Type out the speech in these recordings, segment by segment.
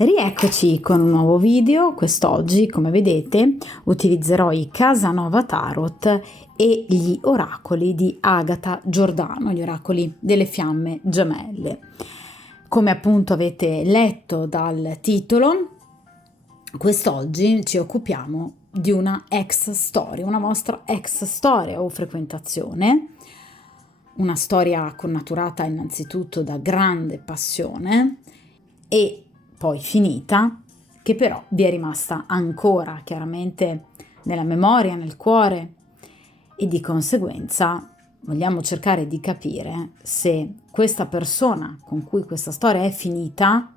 Rieccoci con un nuovo video. Quest'oggi, come vedete, utilizzerò i Casanova Tarot e gli oracoli di Agata Giordano, gli oracoli delle fiamme gemelle. Come appunto avete letto dal titolo, quest'oggi ci occupiamo di una ex storia, una vostra ex storia o frequentazione, una storia connaturata innanzitutto da grande passione e poi finita, che però vi è rimasta ancora chiaramente nella memoria, nel cuore, e di conseguenza vogliamo cercare di capire se questa persona con cui questa storia è finita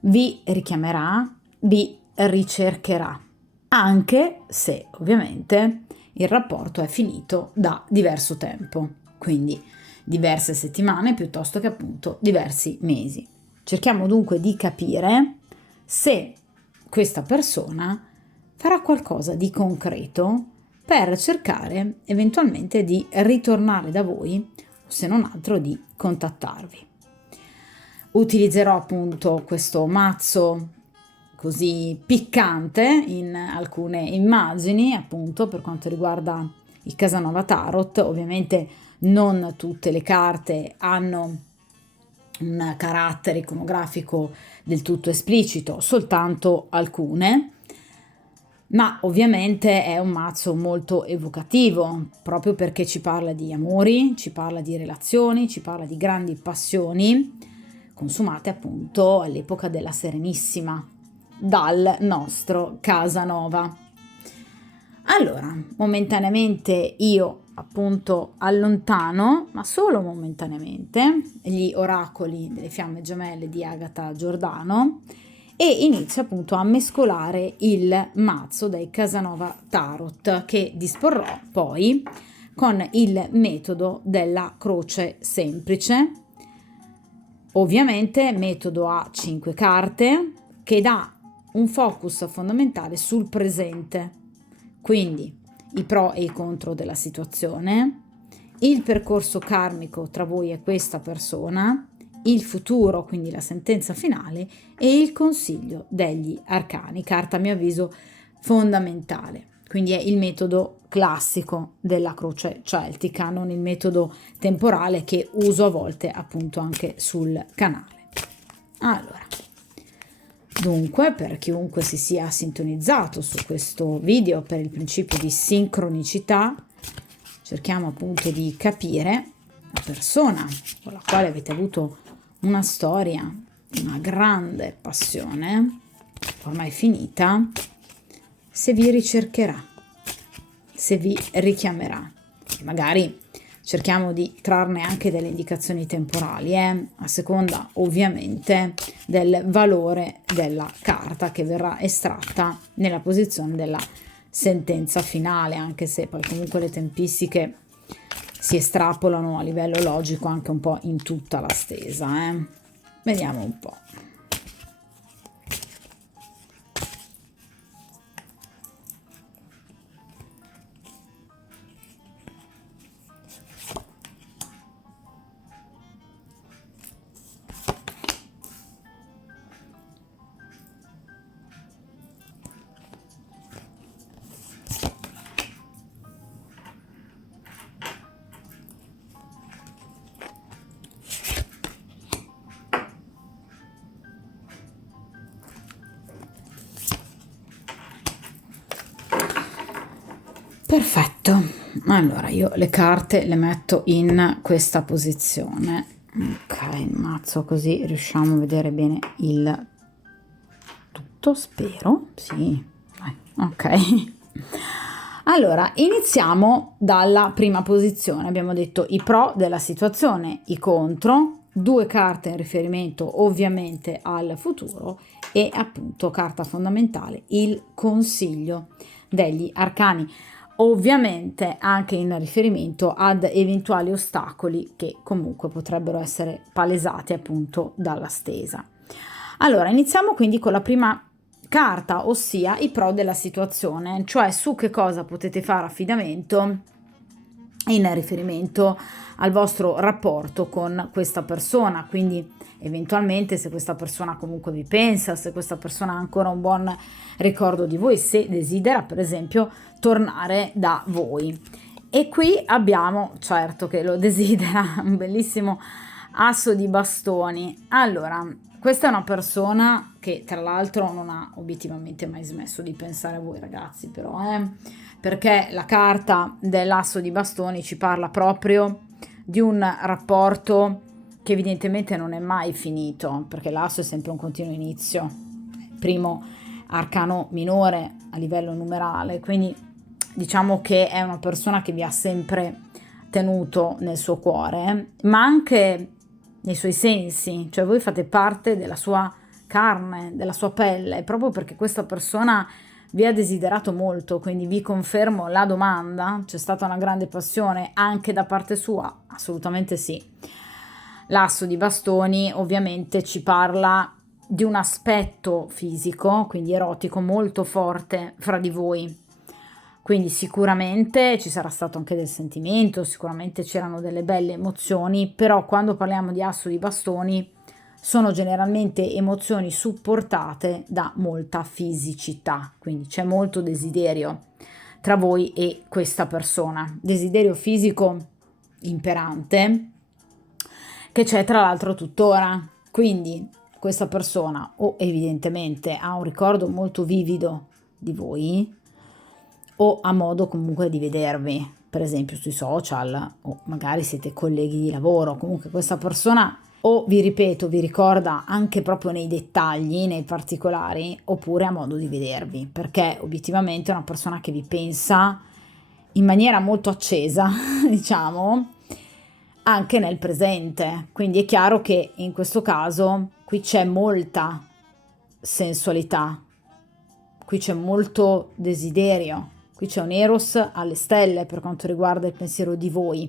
vi richiamerà, vi ricercherà, anche se ovviamente il rapporto è finito da diverso tempo, quindi diverse settimane piuttosto che appunto diversi mesi. Cerchiamo dunque di capire se questa persona farà qualcosa di concreto per cercare eventualmente di ritornare da voi o se non altro di contattarvi. Utilizzerò appunto questo mazzo così piccante in alcune immagini appunto per quanto riguarda il Casanova Tarot. Ovviamente non tutte le carte hanno un carattere iconografico del tutto esplicito, soltanto alcune, ma ovviamente è un mazzo molto evocativo, proprio perché ci parla di amori, ci parla di relazioni, ci parla di grandi passioni, consumate appunto all'epoca della Serenissima, dal nostro Casanova. Allora, momentaneamente io appunto allontano, ma solo momentaneamente, gli oracoli delle fiamme gemelle di Agata Giordano e inizio appunto a mescolare il mazzo dei Casanova Tarot che disporrò poi con il metodo della croce semplice, ovviamente metodo a 5 carte che dà un focus fondamentale sul presente, quindi i pro e i contro della situazione, il percorso karmico tra voi e questa persona, il futuro, quindi la sentenza finale, e il consiglio degli arcani, carta a mio avviso fondamentale. Quindi è il metodo classico della croce celtica, non il metodo temporale che uso a volte appunto anche sul canale. Allora, dunque, per chiunque si sia sintonizzato su questo video per il principio di sincronicità, cerchiamo appunto di capire la persona con la quale avete avuto una storia, una grande passione, ormai finita, se vi ricercherà, se vi richiamerà. Magari cerchiamo di trarne anche delle indicazioni temporali, a seconda ovviamente del valore della carta che verrà estratta nella posizione della sentenza finale, anche se poi comunque le tempistiche si estrapolano a livello logico anche un po' in tutta la stesa. Vediamo un po'. Perfetto, allora io le carte le metto in questa posizione, ok, mazzo, così riusciamo a vedere bene il tutto, spero, sì, ok. Allora, iniziamo dalla prima posizione, abbiamo detto i pro della situazione, i contro, 2 carte in riferimento ovviamente al futuro e appunto carta fondamentale, il consiglio degli arcani, ovviamente anche in riferimento ad eventuali ostacoli che comunque potrebbero essere palesati appunto dalla stesa. Allora, iniziamo quindi con la prima carta, ossia i pro della situazione, cioè su che cosa potete fare affidamento in riferimento al vostro rapporto con questa persona. Quindi eventualmente, se questa persona comunque vi pensa, se questa persona ha ancora un buon ricordo di voi, se desidera per esempio tornare da voi. E qui abbiamo, certo che lo desidera, un bellissimo asso di bastoni. Allora, questa è una persona che tra l'altro non ha obiettivamente mai smesso di pensare a voi, ragazzi, però, perché la carta dell'asso di bastoni ci parla proprio di un rapporto che evidentemente non è mai finito, perché l'asso è sempre un continuo inizio, primo arcano minore a livello numerale, quindi diciamo che è una persona che vi ha sempre tenuto nel suo cuore, ma anche nei suoi sensi, cioè voi fate parte della sua carne, della sua pelle, proprio perché questa persona vi ha desiderato molto. Quindi vi confermo la domanda: c'è stata una grande passione anche da parte sua? Assolutamente sì. L'asso di bastoni ovviamente ci parla di un aspetto fisico, quindi erotico, molto forte fra di voi. Quindi sicuramente ci sarà stato anche del sentimento, sicuramente c'erano delle belle emozioni, però quando parliamo di asso di bastoni sono generalmente emozioni supportate da molta fisicità, quindi c'è molto desiderio tra voi e questa persona, desiderio fisico imperante che c'è tra l'altro tuttora. Quindi questa persona o evidentemente ha un ricordo molto vivido di voi, o ha modo comunque di vedervi, per esempio sui social, o magari siete colleghi di lavoro. Comunque questa persona, o vi ripeto, vi ricorda anche proprio nei dettagli, nei particolari, oppure ha modo di vedervi, perché obiettivamente è una persona che vi pensa in maniera molto accesa, diciamo, anche nel presente. Quindi è chiaro che in questo caso qui c'è molta sensualità, qui c'è molto desiderio, qui c'è un eros alle stelle per quanto riguarda il pensiero di voi.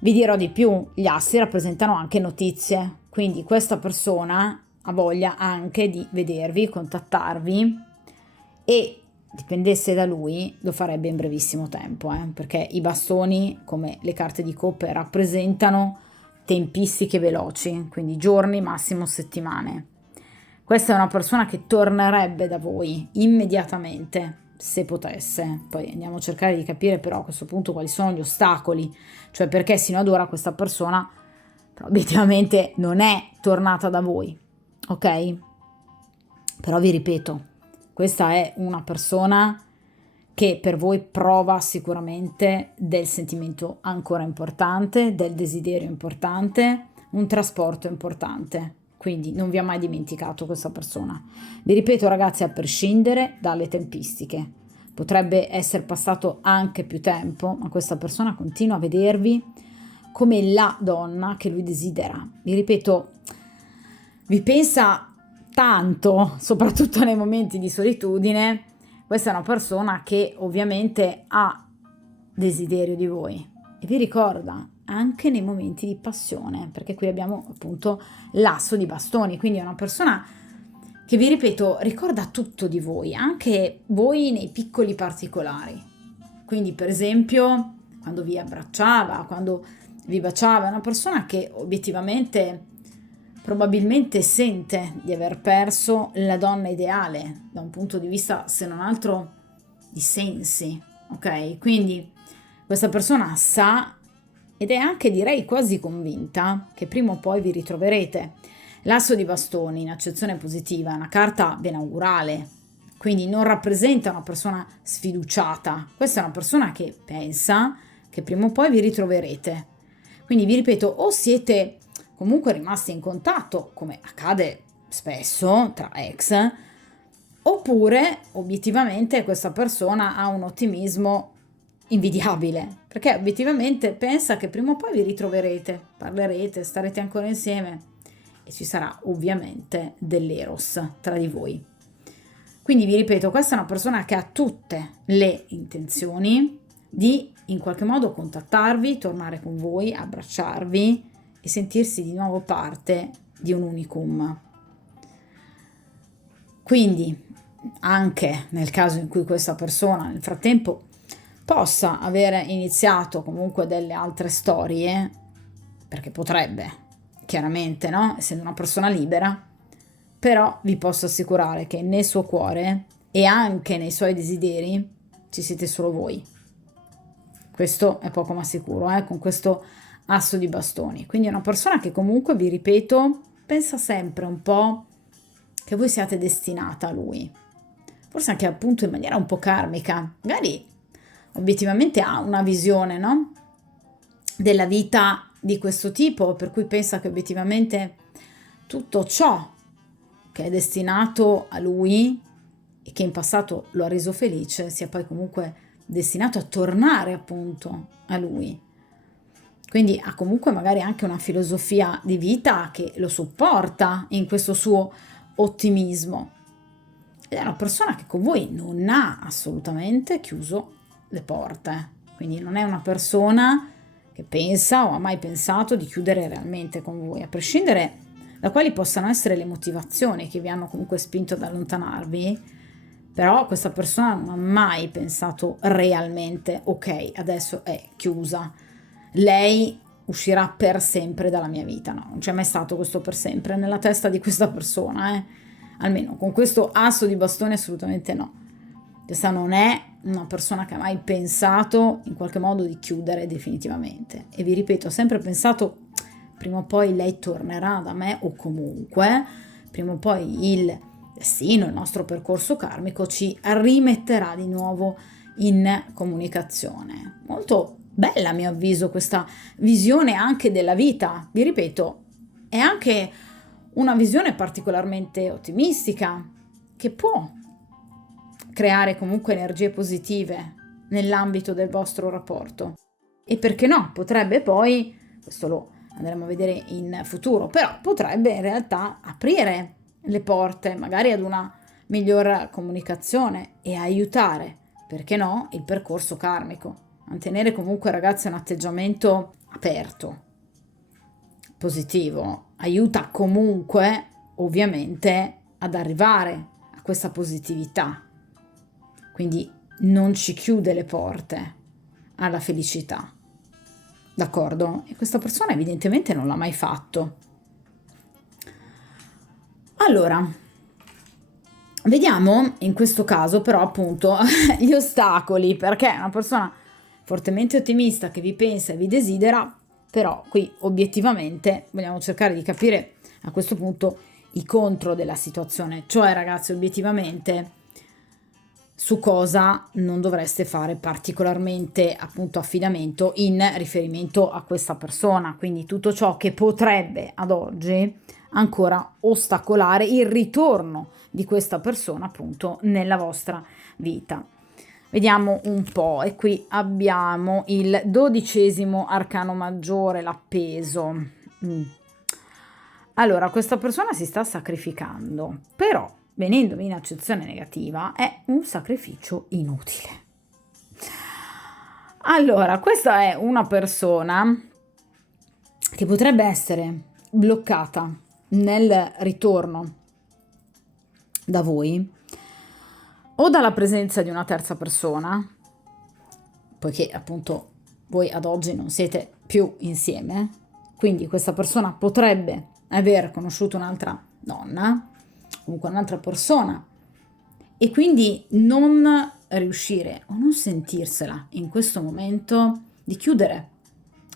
Vi dirò di più, gli assi rappresentano anche notizie, quindi questa persona ha voglia anche di vedervi, contattarvi, e dipendesse da lui lo farebbe in brevissimo tempo, perché i bastoni, come le carte di coppe, rappresentano tempistiche veloci, quindi giorni, massimo settimane. Questa è una persona che tornerebbe da voi immediatamente, se potesse. Poi andiamo a cercare di capire però a questo punto quali sono gli ostacoli, cioè perché sino ad ora questa persona obiettivamente non è tornata da voi, ok? Però vi ripeto, questa è una persona che per voi prova sicuramente del sentimento ancora importante, del desiderio importante, un trasporto importante. Quindi non vi ha mai dimenticato questa persona. Vi ripeto, ragazzi, a prescindere dalle tempistiche, potrebbe essere passato anche più tempo, ma questa persona continua a vedervi come la donna che lui desidera. Vi ripeto, vi pensa tanto, soprattutto nei momenti di solitudine. Questa è una persona che ovviamente ha desiderio di voi e vi ricorda anche nei momenti di passione, perché qui abbiamo appunto l'asso di bastoni, quindi è una persona che, vi ripeto, ricorda tutto di voi, anche voi nei piccoli particolari. Quindi per esempio quando vi abbracciava, quando vi baciava, è una persona che obiettivamente probabilmente sente di aver perso la donna ideale da un punto di vista, se non altro, di sensi, ok? Quindi questa persona sa, ed è anche, direi, quasi convinta che prima o poi vi ritroverete. L'asso di bastoni in accezione positiva è una carta benaugurale, quindi non rappresenta una persona sfiduciata. Questa è una persona che pensa che prima o poi vi ritroverete. Quindi vi ripeto, o siete comunque rimasti in contatto, come accade spesso tra ex, oppure obiettivamente questa persona ha un ottimismo invidiabile, perché obiettivamente pensa che prima o poi vi ritroverete, parlerete, starete ancora insieme e ci sarà ovviamente dell'eros tra di voi. Quindi vi ripeto, questa è una persona che ha tutte le intenzioni di in qualche modo contattarvi, tornare con voi, abbracciarvi e sentirsi di nuovo parte di un unicum. Quindi anche nel caso in cui questa persona nel frattempo possa avere iniziato comunque delle altre storie, perché potrebbe, chiaramente, no? Essendo una persona libera, però vi posso assicurare che nel suo cuore e anche nei suoi desideri ci siete solo voi. Questo è poco ma sicuro, con questo asso di bastoni. Quindi è una persona che comunque, vi ripeto, pensa sempre un po' che voi siate destinata a lui. Forse anche appunto in maniera un po' karmica. Magari obiettivamente ha una visione, no? Della vita di questo tipo, per cui pensa che obiettivamente tutto ciò che è destinato a lui e che in passato lo ha reso felice sia poi comunque destinato a tornare appunto a lui. Quindi ha comunque magari anche una filosofia di vita che lo supporta in questo suo ottimismo. Ed è una persona che con voi non ha assolutamente chiuso le porte. Quindi non è una persona che pensa o ha mai pensato di chiudere realmente con voi, a prescindere da quali possano essere le motivazioni che vi hanno comunque spinto ad allontanarvi. Però questa persona non ha mai pensato realmente, ok, adesso è chiusa, lei uscirà per sempre dalla mia vita. No, non c'è mai stato questo per sempre nella testa di questa persona, almeno con questo asso di bastone assolutamente no. Questa non è una persona che ha mai pensato in qualche modo di chiudere definitivamente. E vi ripeto, ha sempre pensato prima o poi lei tornerà da me, o comunque prima o poi il destino, il nostro percorso karmico ci rimetterà di nuovo in comunicazione. Molto bella a mio avviso questa visione anche della vita. Vi ripeto, è anche una visione particolarmente ottimistica che può creare comunque energie positive nell'ambito del vostro rapporto. E perché no? Potrebbe poi, questo lo andremo a vedere in futuro, però potrebbe in realtà aprire le porte magari ad una miglior comunicazione e aiutare, perché no, il percorso karmico. Mantenere comunque, ragazzi, un atteggiamento aperto, positivo, aiuta comunque ovviamente ad arrivare a questa positività. Quindi non ci chiude le porte alla felicità. D'accordo? E questa persona evidentemente non l'ha mai fatto. Allora, vediamo in questo caso però appunto gli ostacoli, perché è una persona fortemente ottimista che vi pensa e vi desidera, però qui obiettivamente vogliamo cercare di capire a questo punto i contro della situazione, cioè ragazzi obiettivamente su cosa non dovreste fare particolarmente appunto affidamento in riferimento a questa persona, quindi tutto ciò che potrebbe ad oggi ancora ostacolare il ritorno di questa persona appunto nella vostra vita. Vediamo un po', e qui abbiamo il 12° arcano maggiore, l'appeso. Allora, questa persona si sta sacrificando, però venendomi in accezione negativa è un sacrificio inutile. Allora, questa è una persona che potrebbe essere bloccata nel ritorno da voi o dalla presenza di una terza persona, poiché appunto voi ad oggi non siete più insieme, quindi questa persona potrebbe aver conosciuto un'altra donna, comunque un'altra persona, e quindi non riuscire o non sentirsela in questo momento di chiudere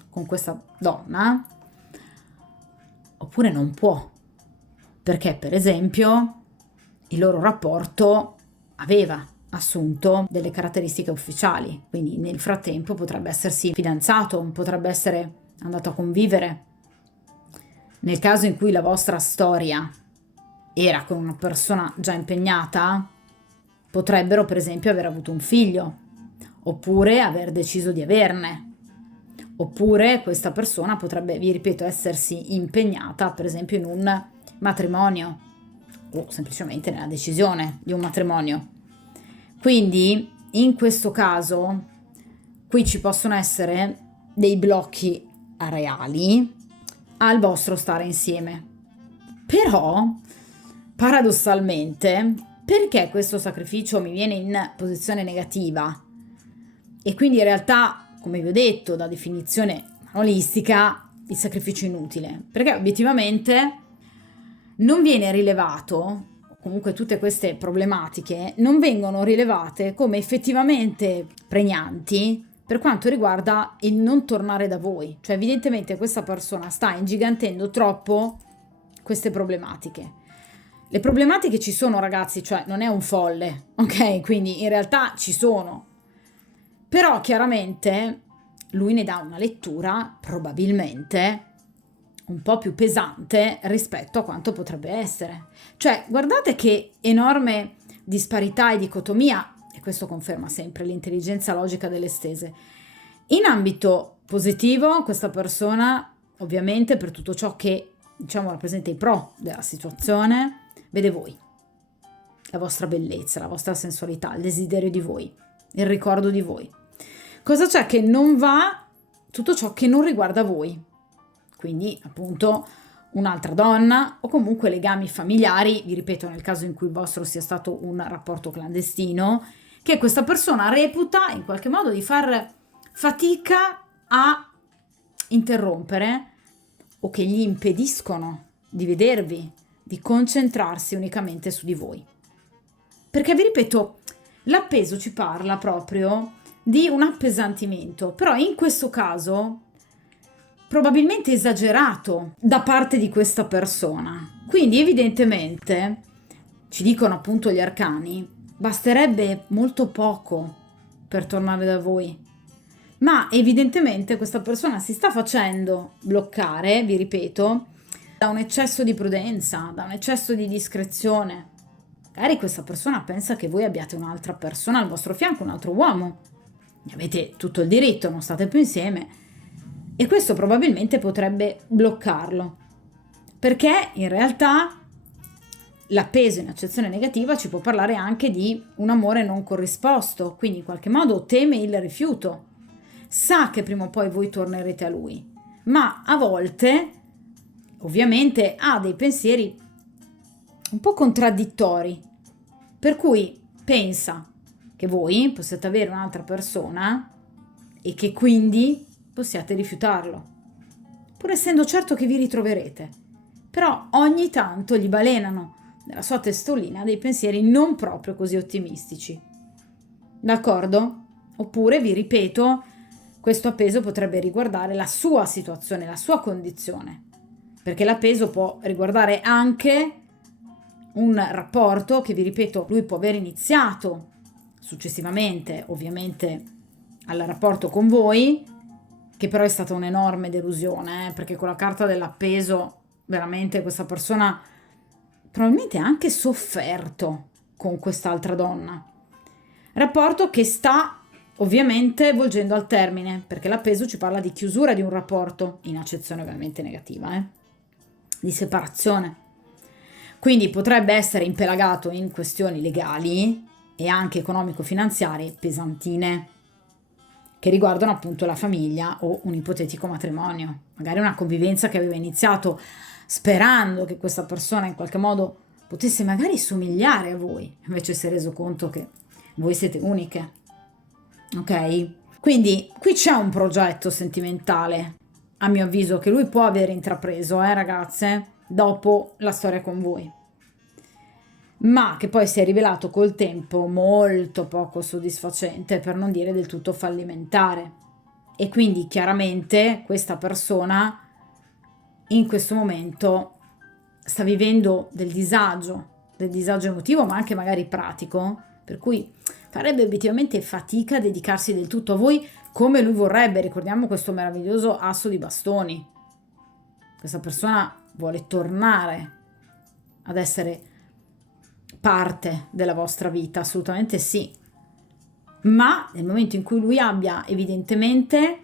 con questa donna, oppure non può, perché per esempio il loro rapporto aveva assunto delle caratteristiche ufficiali, quindi nel frattempo potrebbe essersi fidanzato, potrebbe essere andato a convivere. Nel caso in cui la vostra storia era con una persona già impegnata, potrebbero per esempio aver avuto un figlio, oppure aver deciso di averne, oppure questa persona potrebbe, vi ripeto, essersi impegnata per esempio in un matrimonio o semplicemente nella decisione di un matrimonio. Quindi in questo caso qui ci possono essere dei blocchi reali al vostro stare insieme. Però paradossalmente, perché questo sacrificio mi viene in posizione negativa? E quindi in realtà, come vi ho detto, da definizione olistica, il sacrificio è inutile, perché obiettivamente non viene rilevato, o comunque tutte queste problematiche non vengono rilevate come effettivamente pregnanti per quanto riguarda il non tornare da voi. Cioè evidentemente questa persona sta ingigantendo troppo queste problematiche. Le problematiche ci sono, ragazzi, cioè non è un folle, ok? Quindi in realtà ci sono. Però chiaramente lui ne dà una lettura probabilmente un po' più pesante rispetto a quanto potrebbe essere. Cioè, guardate che enorme disparità e dicotomia, e questo conferma sempre l'intelligenza logica delle stese. In ambito positivo, questa persona, ovviamente, per tutto ciò che, diciamo, rappresenta i pro della situazione, vede voi, la vostra bellezza, la vostra sensualità, il desiderio di voi, il ricordo di voi. Cosa c'è che non va? Tutto ciò che non riguarda voi. Quindi, appunto, un'altra donna o comunque legami familiari, vi ripeto, nel caso in cui il vostro sia stato un rapporto clandestino, che questa persona reputa in qualche modo di far fatica a interrompere o che gli impediscono di vedervi, di concentrarsi unicamente su di voi. Perché vi ripeto, l'appeso ci parla proprio di un appesantimento, però in questo caso probabilmente esagerato da parte di questa persona. Quindi evidentemente, ci dicono appunto gli arcani, basterebbe molto poco per tornare da voi. Ma evidentemente questa persona si sta facendo bloccare, vi ripeto, da un eccesso di prudenza, da un eccesso di discrezione. Magari questa persona pensa che voi abbiate un'altra persona al vostro fianco, un altro uomo. Ne avete tutto il diritto, non state più insieme. E questo probabilmente potrebbe bloccarlo. Perché in realtà l'appeso in accezione negativa ci può parlare anche di un amore non corrisposto, quindi in qualche modo teme il rifiuto. Sa che prima o poi voi tornerete a lui, ma a volte ovviamente ha dei pensieri un po' contraddittori, per cui pensa che voi possiate avere un'altra persona e che quindi possiate rifiutarlo, pur essendo certo che vi ritroverete. Però ogni tanto gli balenano nella sua testolina dei pensieri non proprio così ottimistici. D'accordo? Oppure, vi ripeto, questo appeso potrebbe riguardare la sua situazione, la sua condizione, perché l'appeso può riguardare anche un rapporto che, vi ripeto, lui può aver iniziato successivamente, ovviamente, al rapporto con voi, che però è stata un'enorme delusione, perché con la carta dell'appeso veramente questa persona probabilmente ha anche sofferto con quest'altra donna. Rapporto che sta ovviamente volgendo al termine, perché l'appeso ci parla di chiusura di un rapporto, in accezione ovviamente negativa, di separazione. Quindi potrebbe essere impelagato in questioni legali e anche economico-finanziarie pesantine, che riguardano appunto la famiglia o un ipotetico matrimonio, magari una convivenza che aveva iniziato sperando che questa persona in qualche modo potesse magari somigliare a voi, invece si è reso conto che voi siete uniche, ok? Quindi qui c'è un progetto sentimentale, a mio avviso, che lui può aver intrapreso, ragazze, dopo la storia con voi, ma che poi si è rivelato col tempo molto poco soddisfacente, per non dire del tutto fallimentare. E quindi chiaramente questa persona in questo momento sta vivendo del disagio emotivo, ma anche magari pratico, per cui farebbe obiettivamente fatica a dedicarsi del tutto a voi come lui vorrebbe. Ricordiamo questo meraviglioso asso di bastoni. Questa persona vuole tornare ad essere parte della vostra vita, assolutamente sì, ma nel momento in cui lui abbia evidentemente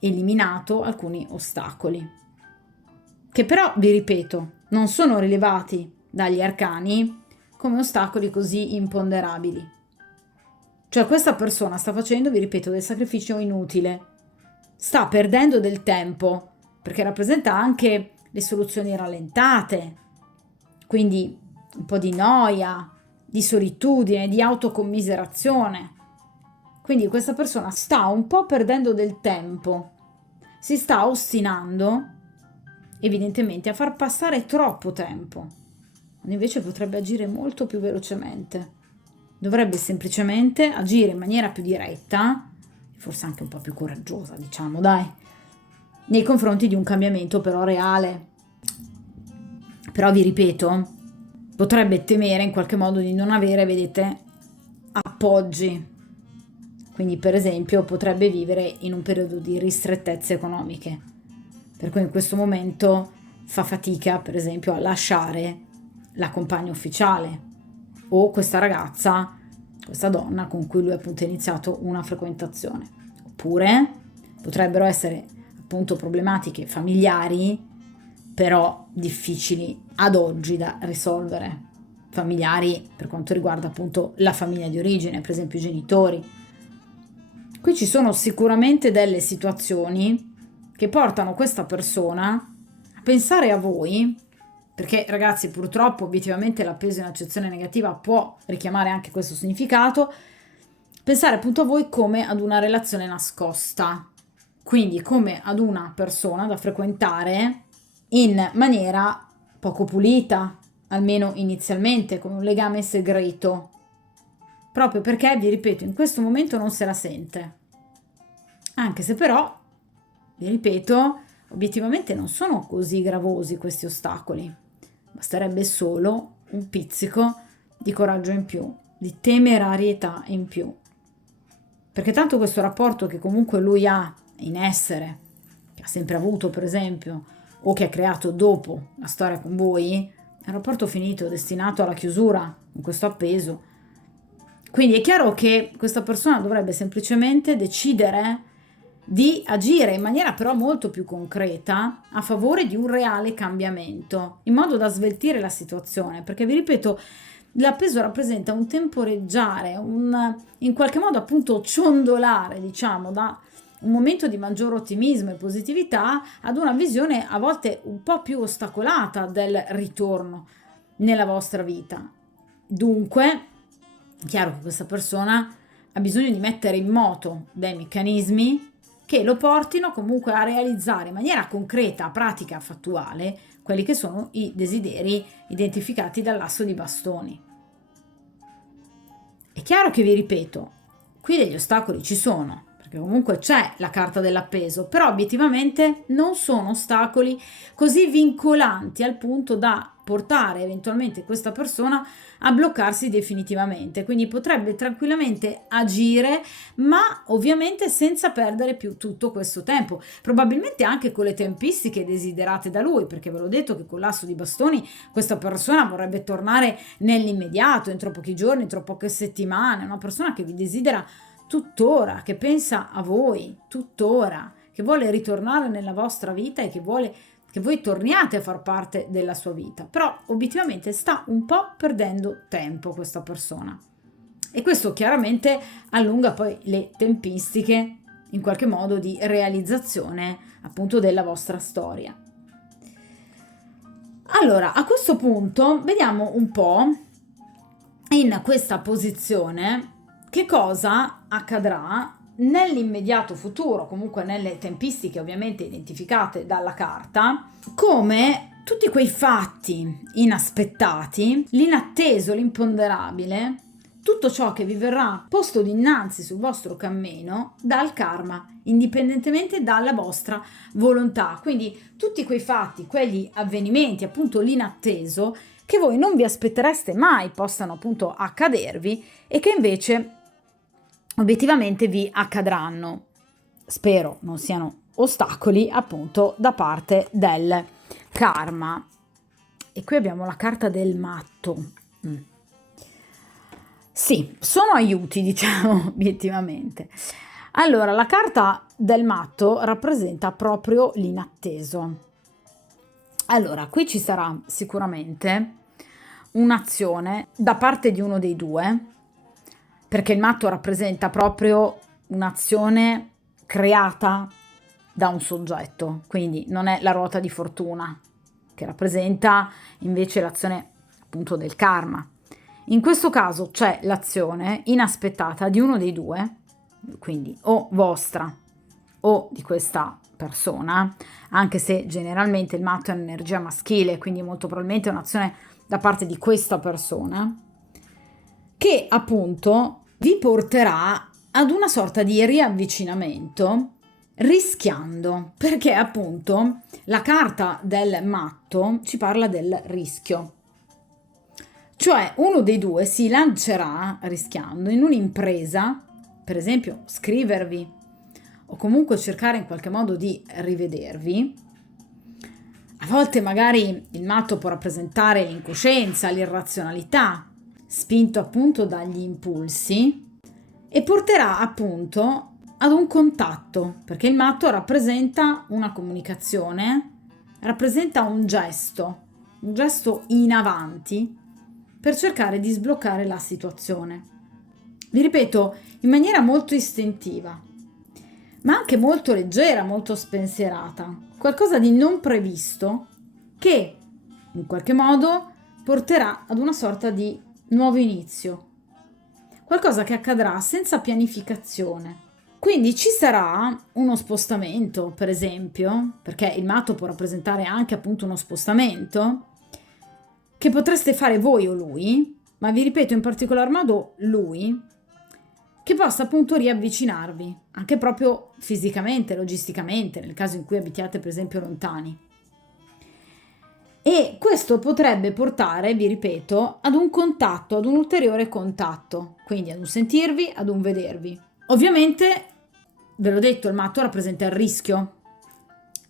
eliminato alcuni ostacoli, che però, vi ripeto, non sono rilevati dagli arcani come ostacoli così imponderabili. Cioè questa persona sta facendo, vi ripeto, del sacrificio inutile, sta perdendo del tempo, perché rappresenta anche le soluzioni rallentate, quindi un po' di noia, di solitudine, di autocommiserazione. Quindi questa persona sta un po' perdendo del tempo, si sta ostinando evidentemente a far passare troppo tempo, quando invece potrebbe agire molto più velocemente. Dovrebbe semplicemente agire in maniera più diretta, forse anche un po' più coraggiosa, diciamo, dai, nei confronti di un cambiamento però reale. Però vi ripeto, potrebbe temere in qualche modo di non avere, vedete, appoggi. Quindi per esempio potrebbe vivere in un periodo di ristrettezze economiche, per cui in questo momento fa fatica per esempio a lasciare la compagna ufficiale o questa ragazza, questa donna con cui lui appunto ha iniziato una frequentazione. Oppure potrebbero essere appunto problematiche familiari, però difficili ad oggi da risolvere. Familiari per quanto riguarda appunto la famiglia di origine, per esempio i genitori. Qui ci sono sicuramente delle situazioni che portano questa persona a pensare a voi, perché ragazzi purtroppo obiettivamente l'appeso in accezione negativa può richiamare anche questo significato, pensare appunto a voi come ad una relazione nascosta, quindi come ad una persona da frequentare in maniera poco pulita, almeno inizialmente, come un legame segreto, proprio perché, vi ripeto, in questo momento non se la sente. Anche se però, vi ripeto, obiettivamente non sono così gravosi questi ostacoli. Basterebbe solo un pizzico di coraggio in più, di temerarietà in più. Perché tanto questo rapporto che comunque lui ha in essere, che ha sempre avuto per esempio, o che ha creato dopo la storia con voi, è un rapporto finito, destinato alla chiusura, con questo appeso. Quindi è chiaro che questa persona dovrebbe semplicemente decidere di agire in maniera però molto più concreta a favore di un reale cambiamento, in modo da sveltire la situazione, perché vi ripeto, l'appeso rappresenta un temporeggiare, un in qualche modo appunto ciondolare, diciamo, da un momento di maggior ottimismo e positività ad una visione a volte un po' più ostacolata del ritorno nella vostra vita. Dunque, è chiaro che questa persona ha bisogno di mettere in moto dei meccanismi che lo portino comunque a realizzare in maniera concreta, pratica, fattuale, quelli che sono i desideri identificati dall'asso di bastoni. È chiaro che vi ripeto, qui degli ostacoli ci sono, perché comunque c'è la carta dell'appeso, però obiettivamente non sono ostacoli così vincolanti al punto da portare eventualmente questa persona a bloccarsi definitivamente, quindi potrebbe tranquillamente agire, ma ovviamente senza perdere più tutto questo tempo, probabilmente anche con le tempistiche desiderate da lui, perché ve l'ho detto che con l'asso di bastoni questa persona vorrebbe tornare nell'immediato, entro pochi giorni, entro poche settimane, una persona che vi desidera tuttora, che pensa a voi tuttora, che vuole ritornare nella vostra vita e che vuole che voi torniate a far parte della sua vita, però obiettivamente sta un po' perdendo tempo questa persona e questo chiaramente allunga poi le tempistiche in qualche modo di realizzazione appunto della vostra storia. Allora, a questo punto vediamo un po' in questa posizione che cosa accadrà nell'immediato futuro, comunque nelle tempistiche ovviamente identificate dalla carta, come tutti quei fatti inaspettati, l'inatteso, l'imponderabile, tutto ciò che vi verrà posto dinanzi sul vostro cammino dal karma, indipendentemente dalla vostra volontà. Quindi tutti quei fatti, quegli avvenimenti, appunto l'inatteso, che voi non vi aspettereste mai possano appunto accadervi e che invece obiettivamente vi accadranno. Spero non siano ostacoli appunto da parte del karma. E qui abbiamo la carta del matto. Sì, sono aiuti, diciamo, obiettivamente. Allora, la carta del matto rappresenta proprio l'inatteso. Allora, qui ci sarà sicuramente un'azione da parte di uno dei due, perché il matto rappresenta proprio un'azione creata da un soggetto, quindi non è la ruota di fortuna, che rappresenta invece l'azione appunto del karma. In questo caso c'è l'azione inaspettata di uno dei due quindi o vostra o di questa persona, anche se generalmente il matto è un'energia maschile, quindi molto probabilmente è un'azione da parte di questa persona, che appunto vi porterà ad una sorta di riavvicinamento rischiando, perché appunto la carta del matto ci parla del rischio. Cioè uno dei due si lancerà rischiando in un'impresa, per esempio scrivervi o comunque cercare in qualche modo di rivedervi. A volte magari il matto può rappresentare l'incoscienza, l'irrazionalità, spinto appunto dagli impulsi, e porterà appunto ad un contatto, perché il matto rappresenta una comunicazione, rappresenta un gesto in avanti per cercare di sbloccare la situazione. Vi ripeto, in maniera molto istintiva, ma anche molto leggera, molto spensierata, qualcosa di non previsto che in qualche modo porterà ad una sorta di nuovo inizio, qualcosa che accadrà senza pianificazione. Quindi ci sarà uno spostamento, per esempio, perché il matto può rappresentare anche appunto uno spostamento che potreste fare voi o lui, ma vi ripeto in particolar modo lui, che possa appunto riavvicinarvi, anche proprio fisicamente, logisticamente, nel caso in cui abitiate per esempio lontani. E questo potrebbe portare, vi ripeto, ad un contatto, ad un ulteriore contatto, quindi ad un sentirvi, ad un vedervi. Ovviamente, ve l'ho detto, il matto rappresenta il rischio,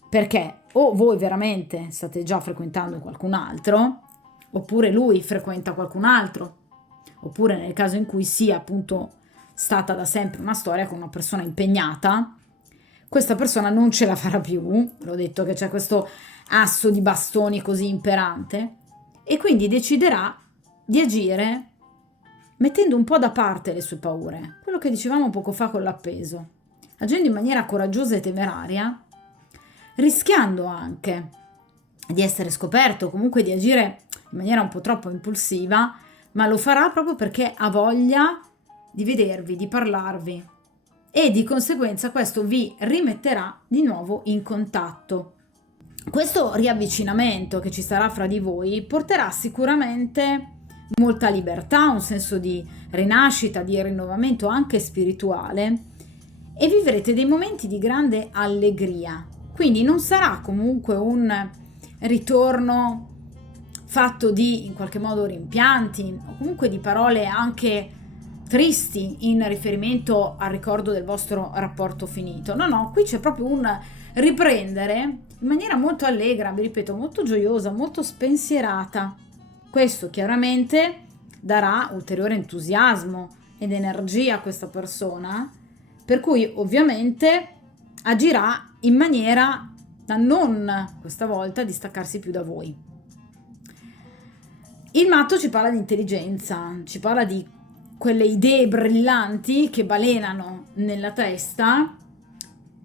perché o voi veramente state già frequentando qualcun altro, oppure lui frequenta qualcun altro, oppure nel caso in cui sia appunto stata da sempre una storia con una persona impegnata, questa persona non ce la farà più, l'ho detto che c'è questo asso di bastoni così imperante, e quindi deciderà di agire mettendo un po' da parte le sue paure, quello che dicevamo poco fa con l'appeso, agendo in maniera coraggiosa e temeraria, rischiando anche di essere scoperto, comunque di agire in maniera un po' troppo impulsiva, ma lo farà proprio perché ha voglia di vedervi, di parlarvi, e di conseguenza questo vi rimetterà di nuovo in contatto. Questo riavvicinamento che ci sarà fra di voi porterà sicuramente molta libertà, un senso di rinascita, di rinnovamento anche spirituale, e vivrete dei momenti di grande allegria. Quindi non sarà comunque un ritorno fatto di in qualche modo rimpianti o comunque di parole anche tristi in riferimento al ricordo del vostro rapporto finito. No, qui c'è proprio un riprendere in maniera molto allegra, vi ripeto, molto gioiosa, molto spensierata. Questo chiaramente darà ulteriore entusiasmo ed energia a questa persona, per cui ovviamente agirà in maniera da non questa volta distaccarsi più da voi. Il matto ci parla di intelligenza, ci parla di quelle idee brillanti che balenano nella testa,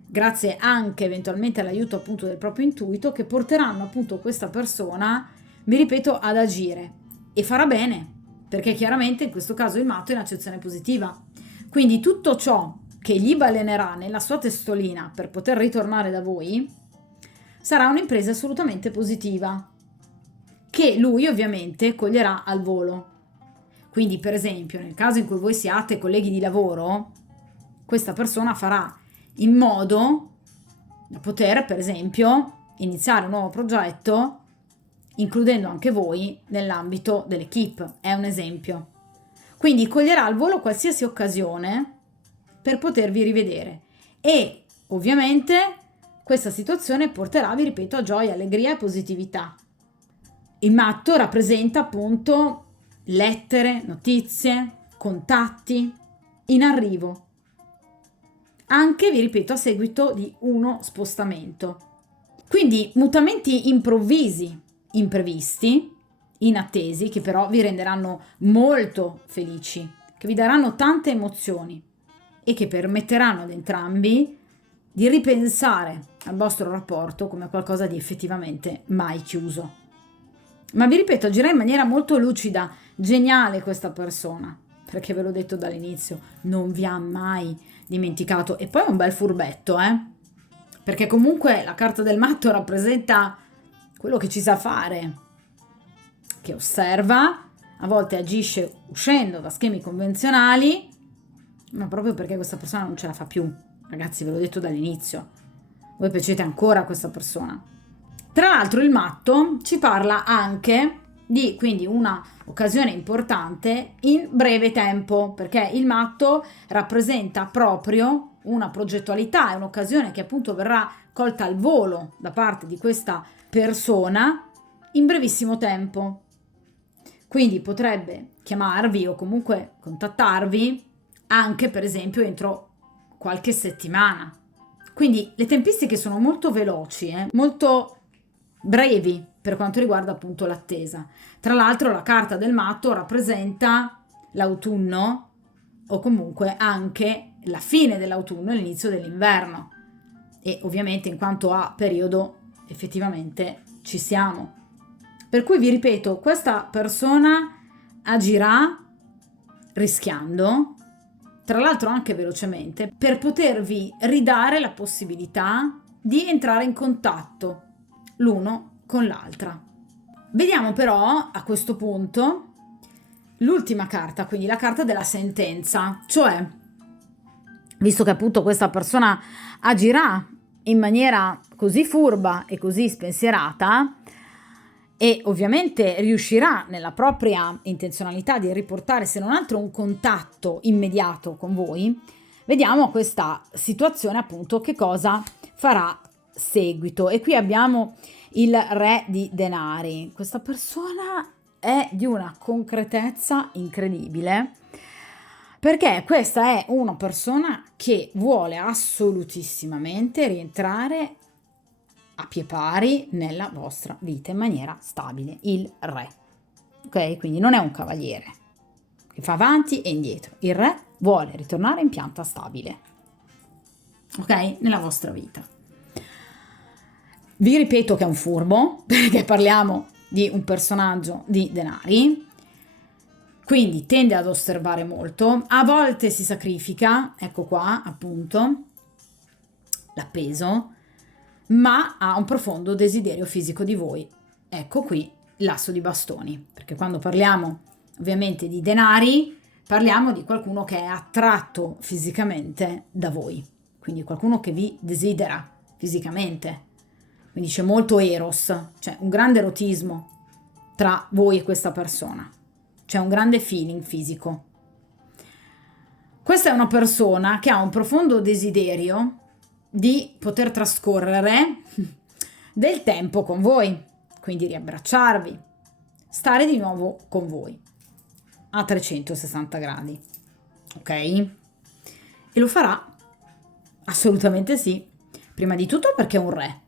grazie anche eventualmente all'aiuto appunto del proprio intuito, che porteranno appunto questa persona, vi ripeto, ad agire, e farà bene, perché chiaramente in questo caso il matto è in accezione positiva. Quindi tutto ciò che gli balenerà nella sua testolina per poter ritornare da voi sarà un'impresa assolutamente positiva, che lui ovviamente coglierà al volo. Quindi per esempio nel caso in cui voi siate colleghi di lavoro, questa persona farà in modo da poter per esempio iniziare un nuovo progetto includendo anche voi nell'ambito dell'equipe, è un esempio. Quindi coglierà al volo qualsiasi occasione per potervi rivedere, e ovviamente questa situazione porterà, vi ripeto, a gioia, allegria e positività. Il matto rappresenta appunto lettere, notizie, contatti in arrivo, anche, vi ripeto, a seguito di uno spostamento. Quindi mutamenti improvvisi, imprevisti, inattesi, che però vi renderanno molto felici, che vi daranno tante emozioni e che permetteranno ad entrambi di ripensare al vostro rapporto come a qualcosa di effettivamente mai chiuso. Ma vi ripeto, agirà in maniera molto lucida, geniale questa persona, perché ve l'ho detto dall'inizio, non vi ha mai dimenticato. E poi è un bel furbetto, perché comunque la carta del matto rappresenta quello che ci sa fare, che osserva, a volte agisce uscendo da schemi convenzionali, ma proprio perché questa persona non ce la fa più. Ragazzi, ve l'ho detto dall'inizio, voi piacete ancora a questa persona. Tra l'altro il matto ci parla anche di quindi una occasione importante in breve tempo, perché il matto rappresenta proprio una progettualità, è un'occasione che appunto verrà colta al volo da parte di questa persona in brevissimo tempo. Quindi potrebbe chiamarvi o comunque contattarvi anche per esempio entro qualche settimana. Quindi le tempistiche sono molto veloci, molto brevi per quanto riguarda appunto l'attesa. Tra l'altro la carta del matto rappresenta l'autunno o comunque anche la fine dell'autunno e l'inizio dell'inverno. E ovviamente in quanto a periodo effettivamente ci siamo. Per cui vi ripeto, questa persona agirà rischiando, tra l'altro anche velocemente, per potervi ridare la possibilità di entrare in contatto l'uno con l'altra. Vediamo però a questo punto l'ultima carta, quindi la carta della sentenza, cioè visto che appunto questa persona agirà in maniera così furba e così spensierata e ovviamente riuscirà nella propria intenzionalità di riportare se non altro un contatto immediato con voi, vediamo a questa situazione appunto che cosa farà seguito. E qui abbiamo il re di denari. Questa persona è di una concretezza incredibile, perché questa è una persona che vuole assolutissimamente rientrare a pie pari nella vostra vita in maniera stabile, il re. Ok? Quindi non è un cavaliere che fa avanti e indietro. Il re vuole ritornare in pianta stabile, ok? Nella vostra vita. Vi ripeto che è un furbo, perché parliamo di un personaggio di denari, quindi tende ad osservare molto, a volte si sacrifica, ecco qua appunto l'appeso, ma ha un profondo desiderio fisico di voi. Ecco qui l'asso di bastoni, perché quando parliamo ovviamente di denari, parliamo di qualcuno che è attratto fisicamente da voi, quindi qualcuno che vi desidera fisicamente. Quindi c'è molto eros, c'è un grande erotismo tra voi e questa persona, c'è un grande feeling fisico. Questa è una persona che ha un profondo desiderio di poter trascorrere del tempo con voi, quindi riabbracciarvi, stare di nuovo con voi a 360 gradi, ok? E lo farà, assolutamente sì, prima di tutto perché è un re.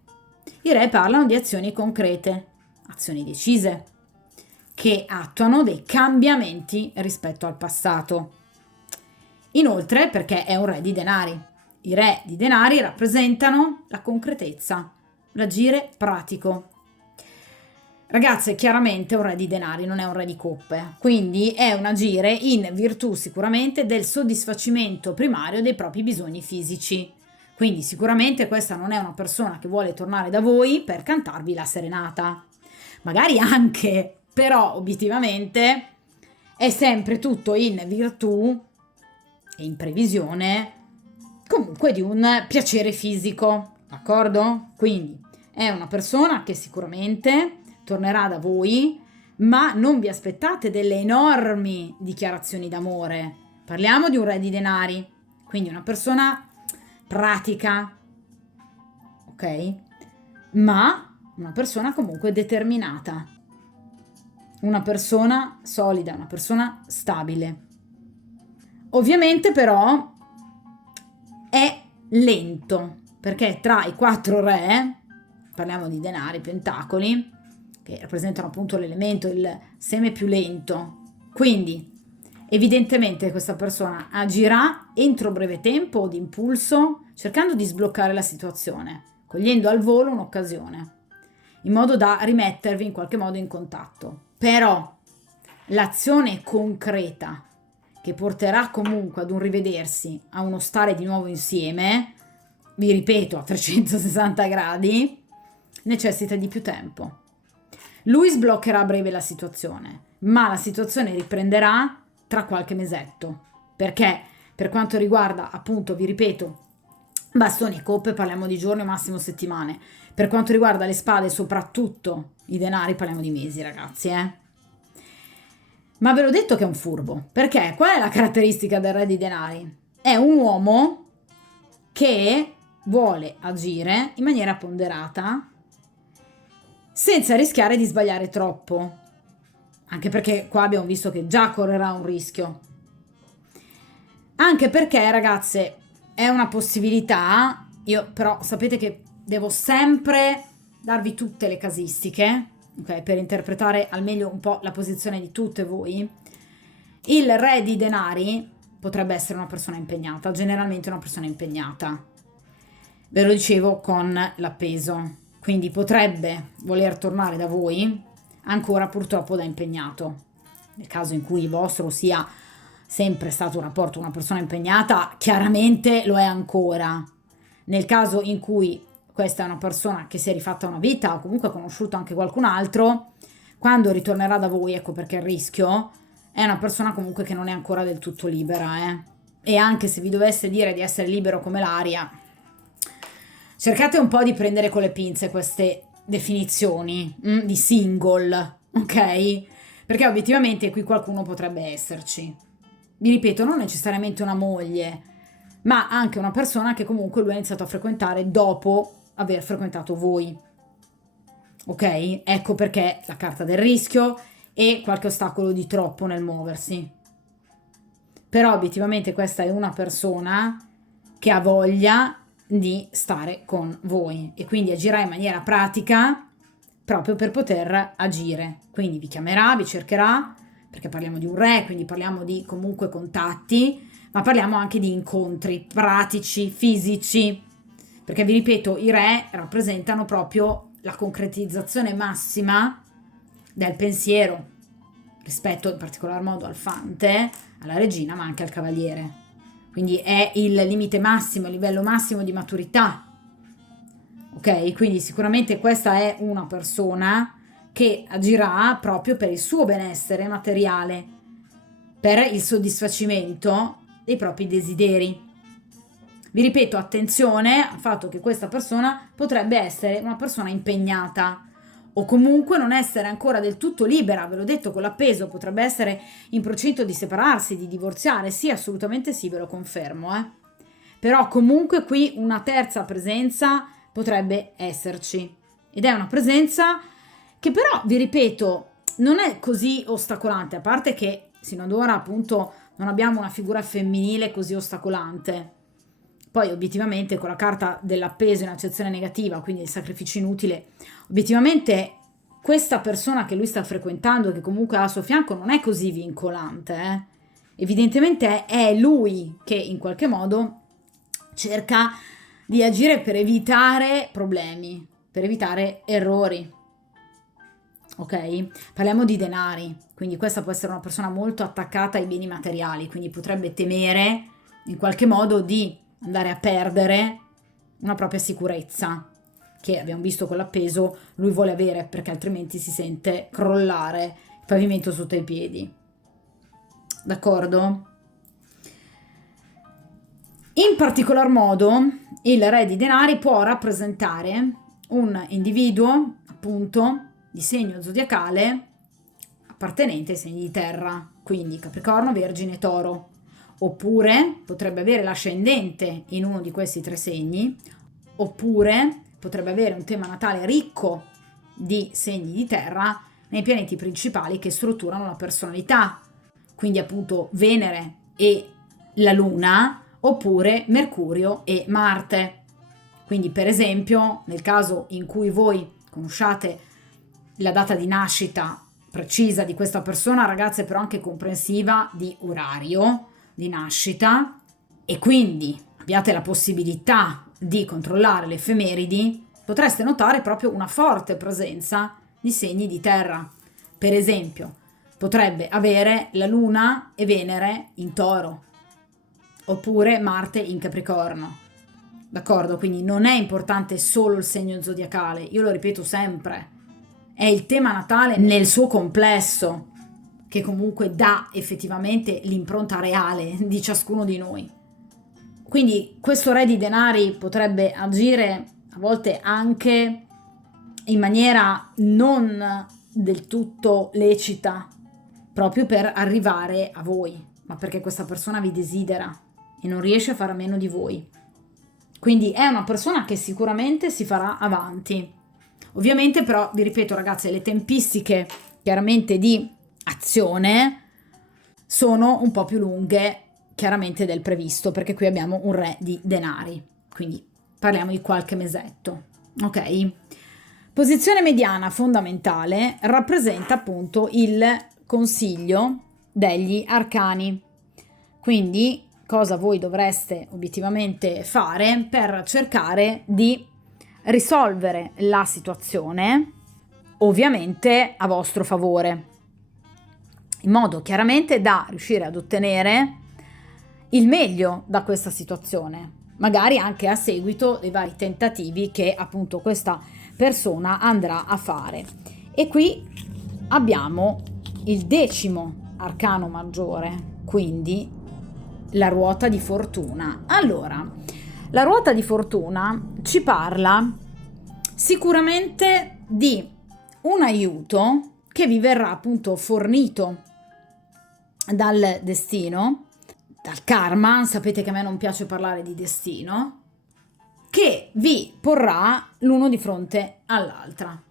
I re parlano di azioni concrete, azioni decise, che attuano dei cambiamenti rispetto al passato. Inoltre perché è un re di denari. I re di denari rappresentano la concretezza, l'agire pratico. Ragazze, chiaramente un re di denari non è un re di coppe, quindi è un agire in virtù sicuramente del soddisfacimento primario dei propri bisogni fisici. Quindi sicuramente questa non è una persona che vuole tornare da voi per cantarvi la serenata. Magari anche, però obiettivamente è sempre tutto in virtù e in previsione comunque di un piacere fisico, d'accordo? Quindi è una persona che sicuramente tornerà da voi, ma non vi aspettate delle enormi dichiarazioni d'amore. Parliamo di un re di denari, quindi una persona pratica, ok? Ma una persona comunque determinata, una persona solida, una persona stabile. Ovviamente però è lento, perché tra i 4 re, parliamo di denari, pentacoli, che rappresentano appunto l'elemento, il seme più lento, quindi evidentemente questa persona agirà entro breve tempo o d'impulso, cercando di sbloccare la situazione, cogliendo al volo un'occasione, in modo da rimettervi in qualche modo in contatto. Però l'azione concreta che porterà comunque ad un rivedersi, a uno stare di nuovo insieme, vi ripeto, a 360 gradi, necessita di più tempo. Lui sbloccherà a breve la situazione, ma la situazione riprenderà tra qualche mesetto, perché per quanto riguarda, appunto, vi ripeto, bastoni e coppe parliamo di giorni o massimo settimane. Per quanto riguarda le spade, soprattutto i denari, parliamo di mesi, ragazzi, Ma ve l'ho detto che è un furbo, perché qual è la caratteristica del re di denari? È un uomo che vuole agire in maniera ponderata senza rischiare di sbagliare troppo, anche perché qua abbiamo visto che già correrà un rischio. Anche perché, ragazze, è una possibilità, io però sapete che devo sempre darvi tutte le casistiche, ok, per interpretare al meglio un po' la posizione di tutte voi. Il re di denari potrebbe essere una persona impegnata, generalmente una persona impegnata. Ve lo dicevo con l'appeso, quindi potrebbe voler tornare da voi ancora purtroppo da impegnato. Nel caso in cui il vostro sia sempre stato un rapporto con una persona impegnata, chiaramente lo è ancora. Nel caso in cui questa è una persona che si è rifatta una vita o comunque ha conosciuto anche qualcun altro, quando ritornerà da voi, ecco perché il rischio, è una persona comunque che non è ancora del tutto libera, E anche se vi dovesse dire di essere libero come l'aria, cercate un po' di prendere con le pinze queste definizioni di single, ok? Perché obiettivamente qui qualcuno potrebbe esserci. Vi ripeto, non necessariamente una moglie, ma anche una persona che comunque lui ha iniziato a frequentare dopo aver frequentato voi. Ok? Ecco perché la carta del rischio e qualche ostacolo di troppo nel muoversi. Però obiettivamente questa è una persona che ha voglia di stare con voi e quindi agirà in maniera pratica proprio per poter agire. Quindi vi chiamerà, vi cercherà, perché parliamo di un re, quindi parliamo di comunque contatti, ma parliamo anche di incontri pratici, fisici, perché vi ripeto, i re rappresentano proprio la concretizzazione massima del pensiero, rispetto in particolar modo al fante, alla regina, ma anche al cavaliere. Quindi è il limite massimo, il livello massimo di maturità. Ok? Quindi sicuramente questa è una persona che agirà proprio per il suo benessere materiale, per il soddisfacimento dei propri desideri. Vi ripeto, attenzione al fatto che questa persona potrebbe essere una persona impegnata o comunque non essere ancora del tutto libera, ve l'ho detto con l'appeso, potrebbe essere in procinto di separarsi, di divorziare, sì, assolutamente sì, ve lo confermo, Però comunque qui una terza presenza potrebbe esserci ed è una presenza che però, vi ripeto, non è così ostacolante, a parte che sino ad ora appunto non abbiamo una figura femminile così ostacolante. Poi obiettivamente con la carta dell'appeso in accezione negativa, quindi il sacrificio inutile, obiettivamente questa persona che lui sta frequentando, che comunque ha al suo fianco, non è così vincolante. Evidentemente è lui che in qualche modo cerca di agire per evitare problemi, per evitare errori. Ok? Parliamo di denari, quindi questa può essere una persona molto attaccata ai beni materiali, quindi potrebbe temere in qualche modo di andare a perdere una propria sicurezza, che abbiamo visto con l'appeso lui vuole avere, perché altrimenti si sente crollare il pavimento sotto i piedi. D'accordo? In particolar modo il re di denari può rappresentare un individuo appunto di segno zodiacale appartenente ai segni di terra, quindi Capricorno, Vergine e Toro, oppure potrebbe avere l'ascendente in uno di questi tre segni, oppure potrebbe avere un tema natale ricco di segni di terra nei pianeti principali che strutturano la personalità, quindi appunto Venere e la Luna, oppure Mercurio e Marte. Quindi per esempio nel caso in cui voi conosciate la data di nascita precisa di questa persona, ragazze, però anche comprensiva di orario di nascita, e quindi abbiate la possibilità di controllare le effemeridi, potreste notare proprio una forte presenza di segni di terra. Per esempio, potrebbe avere la Luna e Venere in Toro, oppure Marte in Capricorno. D'accordo? Quindi non è importante solo il segno zodiacale, io lo ripeto sempre, è il tema natale nel suo complesso che comunque dà effettivamente l'impronta reale di ciascuno di noi. Quindi questo re di denari potrebbe agire a volte anche in maniera non del tutto lecita, proprio per arrivare a voi, ma perché questa persona vi desidera e non riesce a fare a meno di voi. Quindi è una persona che sicuramente si farà avanti. Ovviamente però, vi ripeto ragazze, le tempistiche chiaramente di azione sono un po' più lunghe chiaramente del previsto, perché qui abbiamo un re di denari, quindi parliamo di qualche mesetto, ok? Posizione mediana fondamentale rappresenta appunto il consiglio degli arcani, quindi cosa voi dovreste obiettivamente fare per cercare di risolvere la situazione, ovviamente a vostro favore, in modo chiaramente da riuscire ad ottenere il meglio da questa situazione, magari anche a seguito dei vari tentativi che appunto questa persona andrà a fare. E qui abbiamo il 10° arcano maggiore, quindi la ruota di fortuna. Allora, la ruota di fortuna ci parla sicuramente di un aiuto che vi verrà appunto fornito dal destino, dal karma. Sapete che a me non piace parlare di destino, che vi porrà l'uno di fronte all'altra.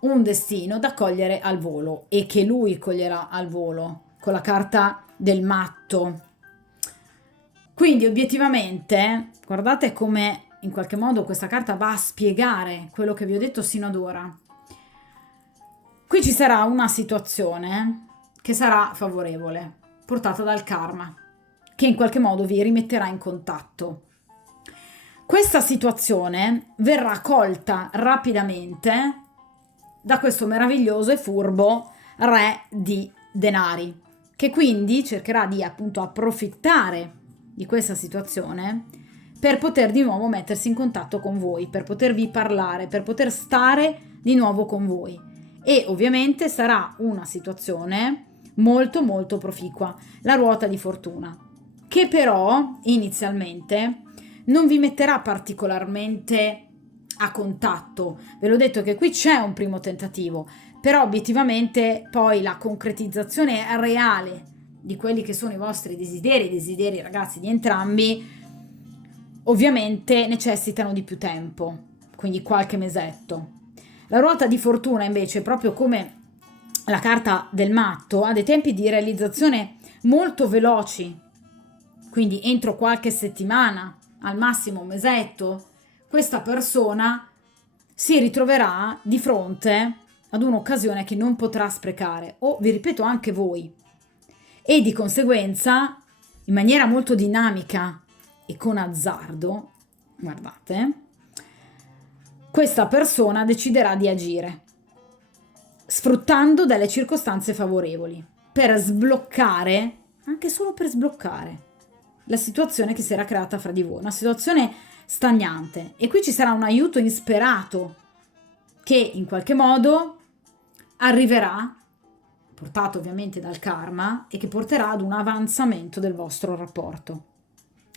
Un destino da cogliere al volo e che lui coglierà al volo con la carta del matto. Quindi obiettivamente guardate come in qualche modo questa carta va a spiegare quello che vi ho detto sino ad ora. Qui ci sarà una situazione che sarà favorevole, portata dal karma, che in qualche modo vi rimetterà in contatto. Questa situazione verrà colta rapidamente da questo meraviglioso e furbo re di denari, che quindi cercherà di appunto approfittare di questa situazione per poter di nuovo mettersi in contatto con voi, per potervi parlare, per poter stare di nuovo con voi. E ovviamente sarà una situazione molto molto proficua, la ruota di fortuna, che però inizialmente non vi metterà particolarmente a contatto. Ve l'ho detto che qui c'è un primo tentativo, però obiettivamente poi la concretizzazione reale di quelli che sono i vostri desideri ragazzi di entrambi, ovviamente necessitano di più tempo, quindi qualche mesetto. La ruota di fortuna invece, proprio come la carta del matto, ha dei tempi di realizzazione molto veloci, quindi entro qualche settimana, al massimo un mesetto, questa persona si ritroverà di fronte ad un'occasione che non potrà sprecare, o vi ripeto anche voi, e di conseguenza in maniera molto dinamica e con azzardo, guardate, questa persona deciderà di agire sfruttando delle circostanze favorevoli per sbloccare, anche solo per sbloccare la situazione che si era creata fra di voi, una situazione stagnante. E qui ci sarà un aiuto insperato che in qualche modo arriverà, portato ovviamente dal karma, e che porterà ad un avanzamento del vostro rapporto,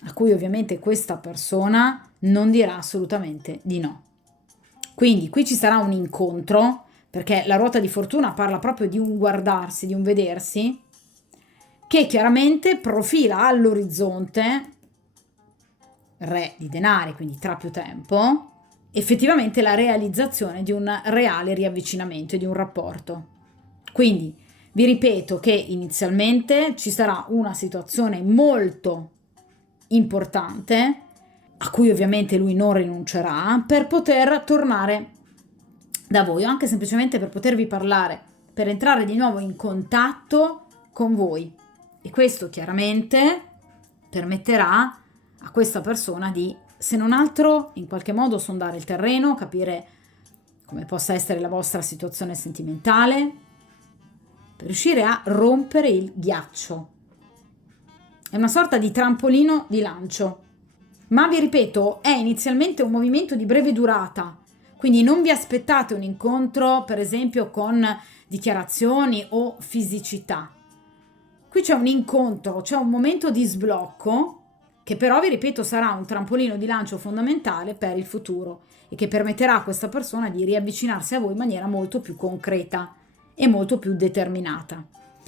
a cui ovviamente questa persona non dirà assolutamente di no. Quindi qui ci sarà un incontro, perché la ruota di fortuna parla proprio di un guardarsi, di un vedersi, che chiaramente profila all'orizzonte, re di denari, quindi tra più tempo, effettivamente la realizzazione di un reale riavvicinamento e di un rapporto. Quindi vi ripeto che inizialmente ci sarà una situazione molto importante, a cui ovviamente lui non rinuncerà, per poter tornare da voi, o anche semplicemente per potervi parlare, per entrare di nuovo in contatto con voi. E questo chiaramente permetterà a questa persona di, se non altro, in qualche modo sondare il terreno, capire come possa essere la vostra situazione sentimentale, per riuscire a rompere il ghiaccio. È una sorta di trampolino di lancio, ma vi ripeto, è inizialmente un movimento di breve durata, quindi non vi aspettate un incontro, per esempio, con dichiarazioni o fisicità. Qui c'è un incontro, c'è un momento di sblocco che però, vi ripeto, sarà un trampolino di lancio fondamentale per il futuro e che permetterà a questa persona di riavvicinarsi a voi in maniera molto più concreta e molto più determinata.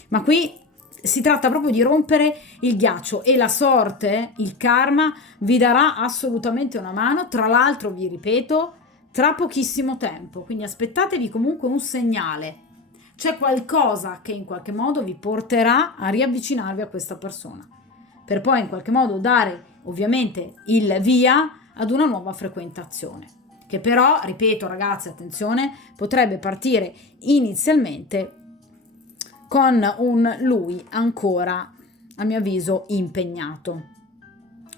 Ma qui si tratta proprio di rompere il ghiaccio e la sorte, il karma, vi darà assolutamente una mano, tra l'altro vi ripeto, tra pochissimo tempo, quindi aspettatevi comunque un segnale. C'è qualcosa che in qualche modo vi porterà a riavvicinarvi a questa persona, per poi in qualche modo dare ovviamente il via ad una nuova frequentazione, che però, ripeto ragazzi, attenzione, potrebbe partire inizialmente con un lui ancora, a mio avviso, impegnato,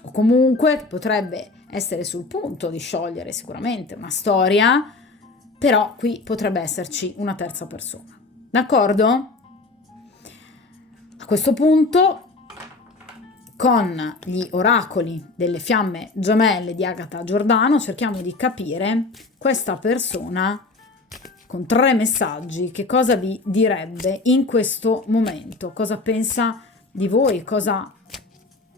o comunque potrebbe essere sul punto di sciogliere sicuramente una però qui potrebbe esserci una terza persona. D'accordo? A questo punto, con gli oracoli delle fiamme gemelle di Agata Giordano, cerchiamo di capire questa persona con 3 messaggi, che cosa vi direbbe in questo momento, cosa pensa di voi, cosa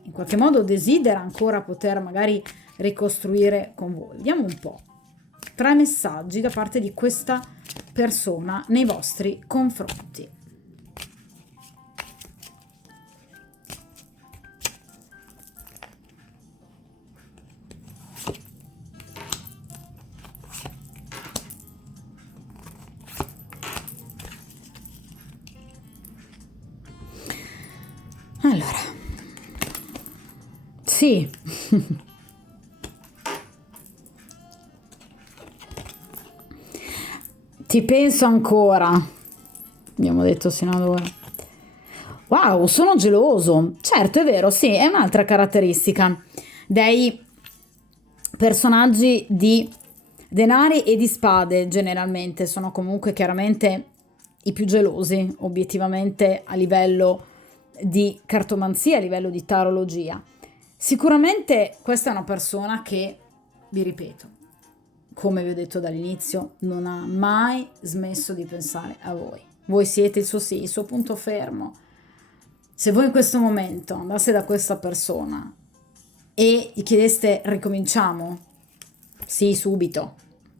in qualche modo desidera ancora poter magari ricostruire con voi. Vediamo un po'. 3 messaggi da parte di questa persona nei vostri confronti. Allora, sì. Ti penso ancora, abbiamo detto sino ad ora. Wow, sono geloso. Certo, è vero, sì, è un'altra caratteristica dei personaggi di denari e di spade, generalmente sono comunque chiaramente i più gelosi, obiettivamente, a livello di cartomanzia, a livello di tarologia. Sicuramente questa è una persona che, vi ripeto, come vi ho detto dall'inizio, non ha mai smesso di pensare a voi. Voi siete il suo sì, il suo punto fermo. Se voi in questo momento andaste da questa persona e gli chiedeste ricominciamo, sì, subito,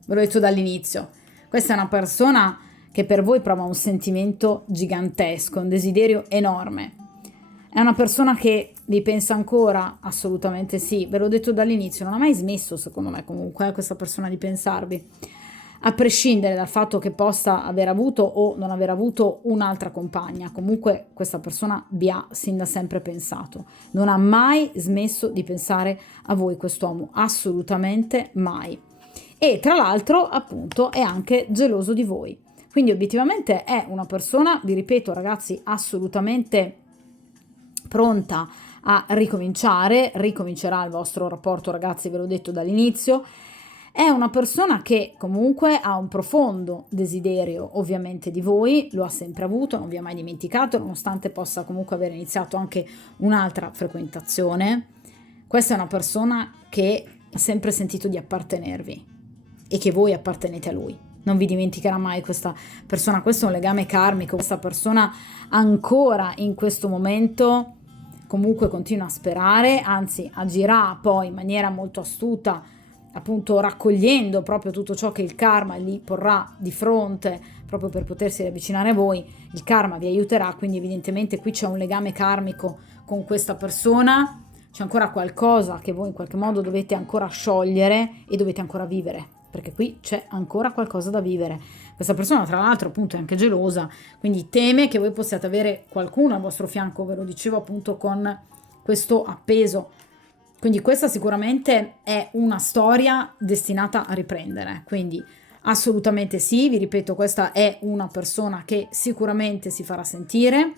ve l'ho detto dall'inizio, questa è una persona che per voi prova un sentimento gigantesco, un desiderio enorme. È una persona che vi pensa ancora? Assolutamente sì, ve l'ho detto dall'inizio, non ha mai smesso secondo me comunque questa persona di pensarvi, a prescindere dal fatto che possa aver avuto o non aver avuto un'altra compagna. Comunque questa persona vi ha sin da sempre pensato, non ha mai smesso di pensare a voi quest'uomo, assolutamente mai. E tra l'altro appunto è anche geloso di voi, quindi obiettivamente è una persona, vi ripeto ragazzi, assolutamente pronta a ricominciare, ricomincerà il vostro rapporto ragazzi, ve l'ho detto dall'inizio. È una persona che comunque ha un profondo desiderio ovviamente di voi, lo ha sempre avuto, non vi ha mai dimenticato, nonostante possa comunque aver iniziato anche un'altra frequentazione. Questa è una persona che ha sempre sentito di appartenervi e che voi appartenete a lui. Non vi dimenticherà mai questa persona, questo è un legame karmico, questa persona ancora in questo momento comunque continua a sperare, anzi agirà poi in maniera molto astuta, appunto raccogliendo proprio tutto ciò che il karma gli porrà di fronte proprio per potersi avvicinare a voi. Il karma vi aiuterà, quindi evidentemente qui c'è un legame karmico con questa persona, c'è ancora qualcosa che voi in qualche modo dovete ancora sciogliere e dovete ancora vivere, perché qui c'è ancora qualcosa da vivere. Questa persona tra l'altro appunto è anche gelosa, quindi teme che voi possiate avere qualcuno al vostro fianco, ve lo dicevo appunto con questo appeso. Quindi questa sicuramente è una storia destinata a riprendere, quindi assolutamente sì, vi ripeto, questa è una persona che sicuramente si farà sentire,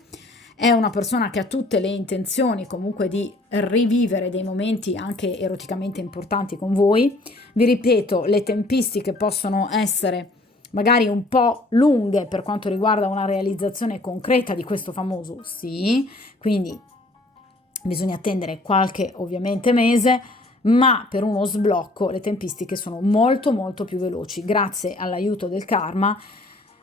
è una persona che ha tutte le intenzioni comunque di rivivere dei momenti anche eroticamente importanti con voi. Vi ripeto, le tempistiche possono essere magari un po' lunghe per quanto riguarda una realizzazione concreta di questo famoso sì, quindi bisogna attendere qualche ovviamente mese, ma per uno sblocco le tempistiche sono molto molto più veloci grazie all'aiuto del karma,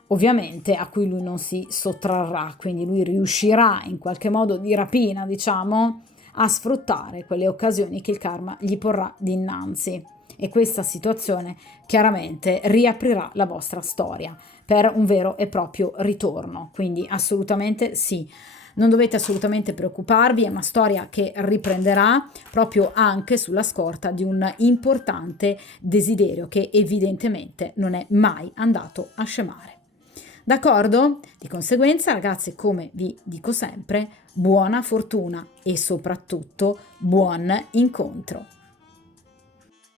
ovviamente, a cui lui non si sottrarrà, quindi lui riuscirà in qualche modo di rapina, diciamo, a sfruttare quelle occasioni che il karma gli porrà dinanzi, e questa situazione chiaramente riaprirà la vostra storia per un vero e proprio ritorno, quindi assolutamente sì. Non dovete assolutamente preoccuparvi, è una storia che riprenderà proprio anche sulla scorta di un importante desiderio che evidentemente non è mai andato a scemare. D'accordo? Di conseguenza, ragazzi, come vi dico sempre, buona fortuna e soprattutto buon incontro.